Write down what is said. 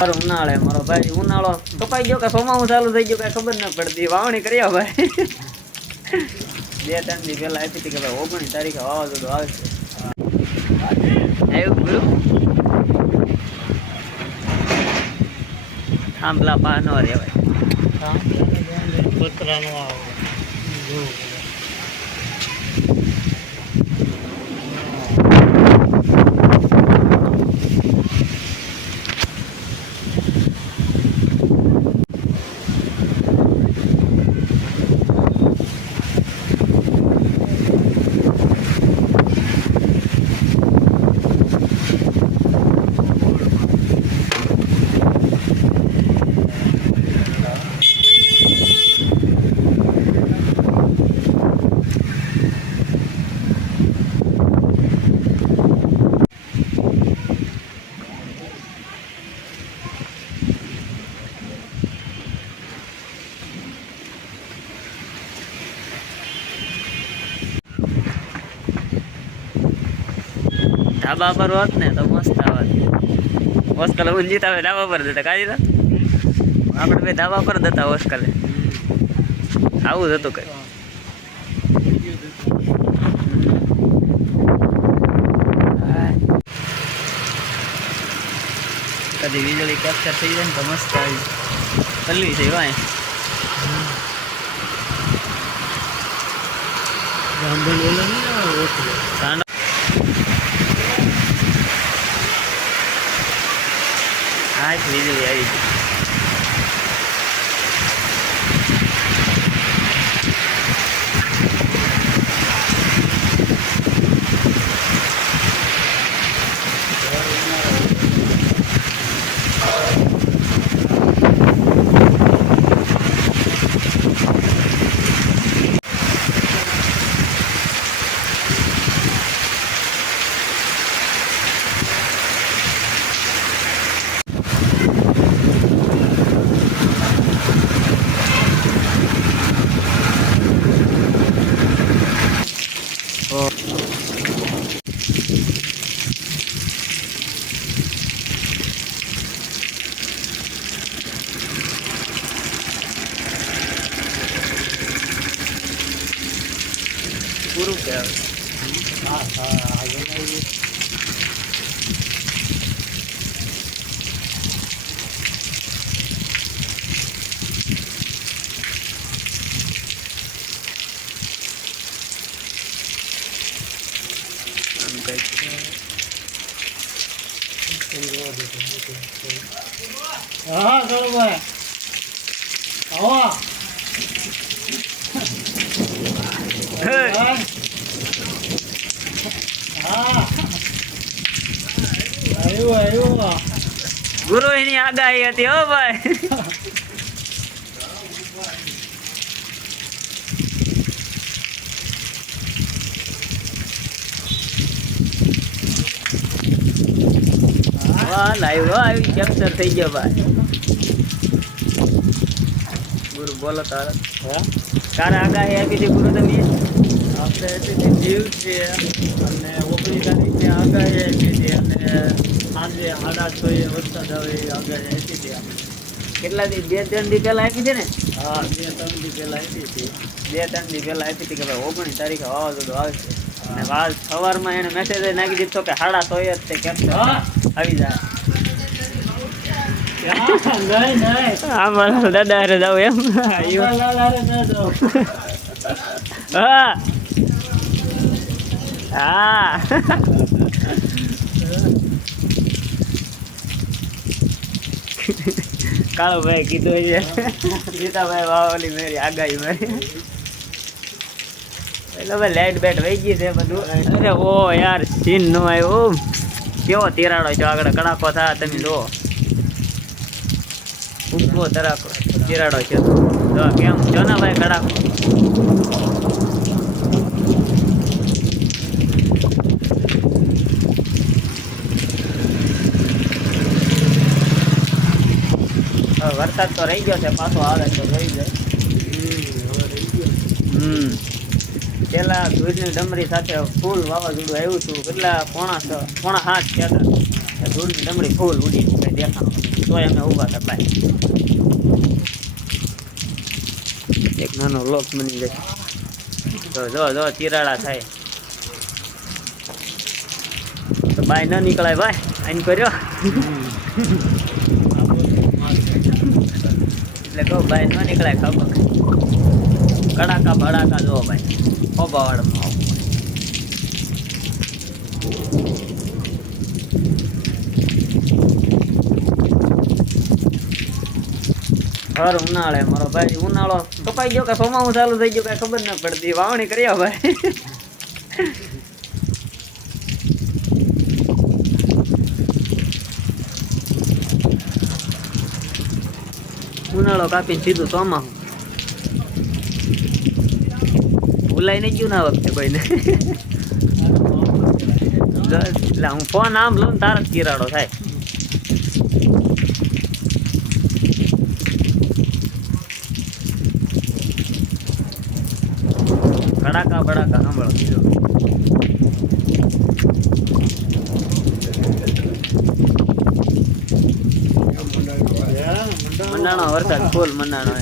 ઉનાળે મારો ભાઈ ઉનાળો કપાઈ ગયો કે સોમાવું ચાલુ થઈ ગયું કઈ ખબર ના પડતી વાવણી કર્યા ભાઈ 2-3 દી પહેલા આપી હતી કે ભાઈ 19 તારીખે વાવાઝોડું આવશે આવ્યું ગુરુ થાંભલા પા ન રહેવાય પતરાનો આવે ધાબા પર હોત ને તો મસ્ત આવત હોસ્કલે ઊંજીત આવે ધાબા પર જતા કાઢી દો આપણે બે ધાબા પર જતા હોસ્કલે આવું જ હતું કઈ કદી વીજળી કેપ્ચર થઈ જાય ને તો મસ્ત આવી પલ્લી છે ભાઈ વીજળી આવી ગઈ પૂરું કહેવાય હા ચલો ભાઈ આવો ગુરુ એની આગાહી હતી હો ભાઈ વાહ લાઈવ આવી કેપ્ચર થઈ ગયો ભાઈ ગુરુ બોલો તારે તારે આગાહી આપી હતી ગુરુ તમે આપણે એટલી જીવ છે અને 19 તારીખે આગાહી આપી હતી અને સાંજે 6:30 વરસાદ આવે આગાહી આપી હતી કેટલા દી 2-3 દી પહેલા આપી છે ને હા 2-3 દી પહેલા આપી હતી 2-3 દી પહેલા આપી હતી કે ભાઈ 19 તારીખે વાવાઝોડું આવશે અને આજ સવારમાં એને મેસેજ નાખી દીધો કે 6:30 જ તે કેપ્ચર આવી જાય આમાં દાદા હારે જાવ એમ હા હા કાળો ભાઈ કીધું છે ગીતાભાઈ વાવલી મેરી આગાહી મારી એટલે ભાઈ લાઈટ બેટ વહી ગઈ છે બધું અરે ઓ યાર સીન નો આવ્યો કેવો તિરાડો છે આગળ કડાકો થાય તમે જુઓ ઉભો તરાકો તિરાડો છે તો કેમ જો ના ભાઈ કડાકો વરસાદ તો રહી ગયો છે પાછો આવે તો રહી જાય પેલા દૂધની ડમરી સાથે ફૂલ વાવાઝોડું આવ્યું હતું કેટલા 6:30 થયા હતા ધૂળની ડમરી ફૂલ ઉડી કઈ દેખાણું નથી. તોય અમે ઊભા હતા બાય. એક નાનો લોક બની જાય. તો જો ચિરાડા થાય તો બાય ન નીકળાય ભાઈ આઈને કર્યો એટલે કહો બાય ન નીકળાય ખબર કડાકા ભડાકા જો ભાઈ ખોબાવાળમાં આવું હર ઉનાળે મારો ભાઈ ઉનાળો કપાઈ ગયો કે સોમાવું ચાલુ થઈ ગયું કઈ ખબર ના પડતી વાવણી કર્યા ભાઈ ઉનાળો કાપીને સીધું ચોમાસું ભૂલાઈ નહીં ગયું ના વખતે કોઈને એટલે હું ફોન આમ લઉં ને તારા જ કિરાડો થાય કડાકા બડાકા સાંભળો બીજો મંડાણો વરસાદ ફૂલ મંડાણો